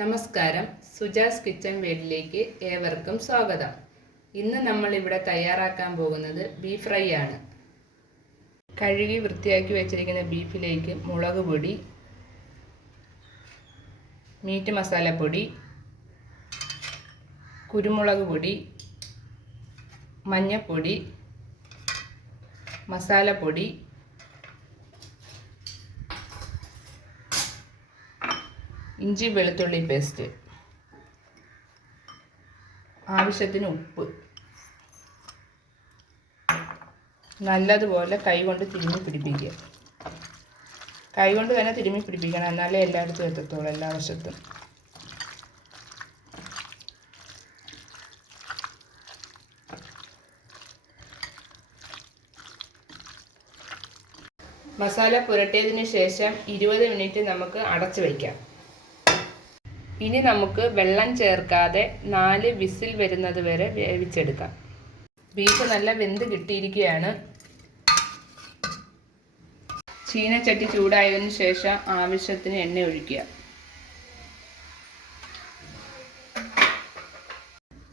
നമസ്കാരം. സുജാസ് കിച്ചൺ വേഡിലേക്ക് ഏവർക്കും സ്വാഗതം. ഇന്ന് നമ്മൾ ഇവിടെ തയ്യാറാക്കാൻ പോകുന്നത് ബീഫ് ഫ്രൈ ആണ്. കഴുകി വൃത്തിയാക്കി വെച്ചിരിക്കുന്ന ബീഫിലേക്ക് മുളക് പൊടി മീറ്റ് മസാലപ്പൊടി കുരുമുളക് പൊടി മഞ്ഞൾപ്പൊടി മസാലപ്പൊടി ഇഞ്ചി വെളുത്തുള്ളി പേസ്റ്റ്. ആവശ്യത്തിന് ഉപ്പ്. നല്ലതുപോലെ കൈകൊണ്ട് തിരുമ്മി പിടിപ്പിക്കുക. കൈകൊണ്ട് തന്നെ തിരുമ്മി പിടിപ്പിക്കണം. എന്നാലേ എല്ലായിടത്തും എത്തത്തുള്ളൂ എല്ലാ വശത്തും. മസാല പുരട്ടിയതിന് ശേഷം ഇരുപത് മിനിറ്റ് നമുക്ക് അടച്ചു വയ്ക്കാം ഇനി നമുക്ക് വെള്ളം ചേർക്കാതെ നാല് വിസിൽ വരുന്നത് വരെ വേവിച്ചെടുക്കാം. ബീഫ് നല്ല വെന്ത് കിട്ടിയിരിക്കുകയാണ്. ചീനച്ചട്ടി ചൂടായതിനു ശേഷം ആവശ്യത്തിന് എണ്ണ ഒഴിക്കുക.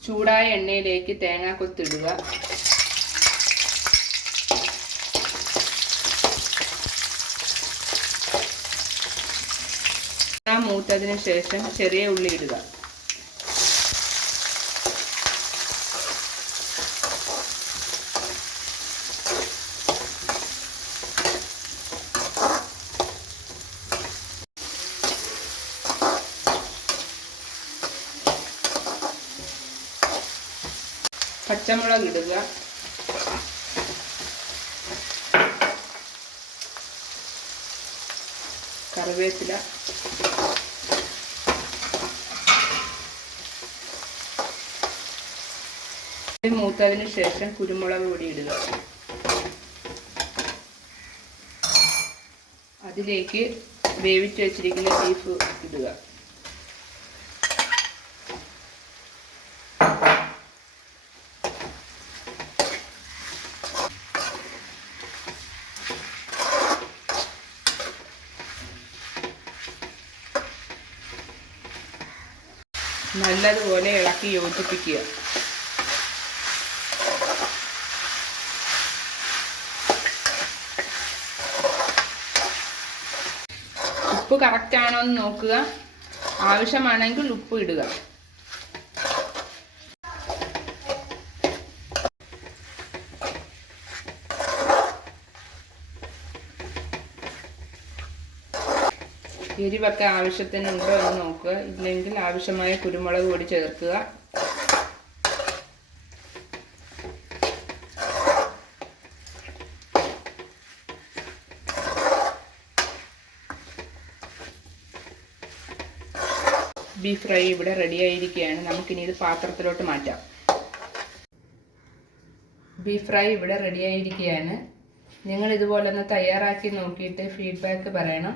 ചൂടായ എണ്ണയിലേക്ക് തേങ്ങാക്കൊത്തിടുക. മൂത്തതിന് ശേഷം ചെറിയ ഉള്ളി ഇടുക. പച്ചമുളക് ഇടുക. കറിവേപ്പില. മൂത്തതിന് ശേഷം കുരുമുളക് പൊടി ഇടുക. അതിലേക്ക് വേവിച്ച് വെച്ചിരിക്കുന്ന ബീഫ് ഇടുക. നല്ലതുപോലെ ഇളക്കി യോജിപ്പിക്കുക. ഉപ്പ് കറക്റ്റ് ആണോ എന്ന് നോക്കുക. ആവശ്യമാണെങ്കിൽ ഉപ്പ് ഇടുക. എരിവൊക്കെ ആവശ്യത്തിനുണ്ടോ എന്ന് നോക്കുക. ഇല്ലെങ്കിൽ ആവശ്യമായ കുരുമുളക് പൊടി ചേർക്കുക. ബീഫ് ഫ്രൈ ഇവിടെ റെഡി ആയിരിക്കുകയാണ്. നമുക്കിനി ഇത് പാത്രത്തിലോട്ട് മാറ്റാം. ബീഫ് ഫ്രൈ ഇവിടെ റെഡി ആയിരിക്കുകയാണ്. നിങ്ങൾ ഇതുപോലെ ഒന്ന് തയ്യാറാക്കി നോക്കിയിട്ട് ഫീഡ്ബാക്ക് പറയണം.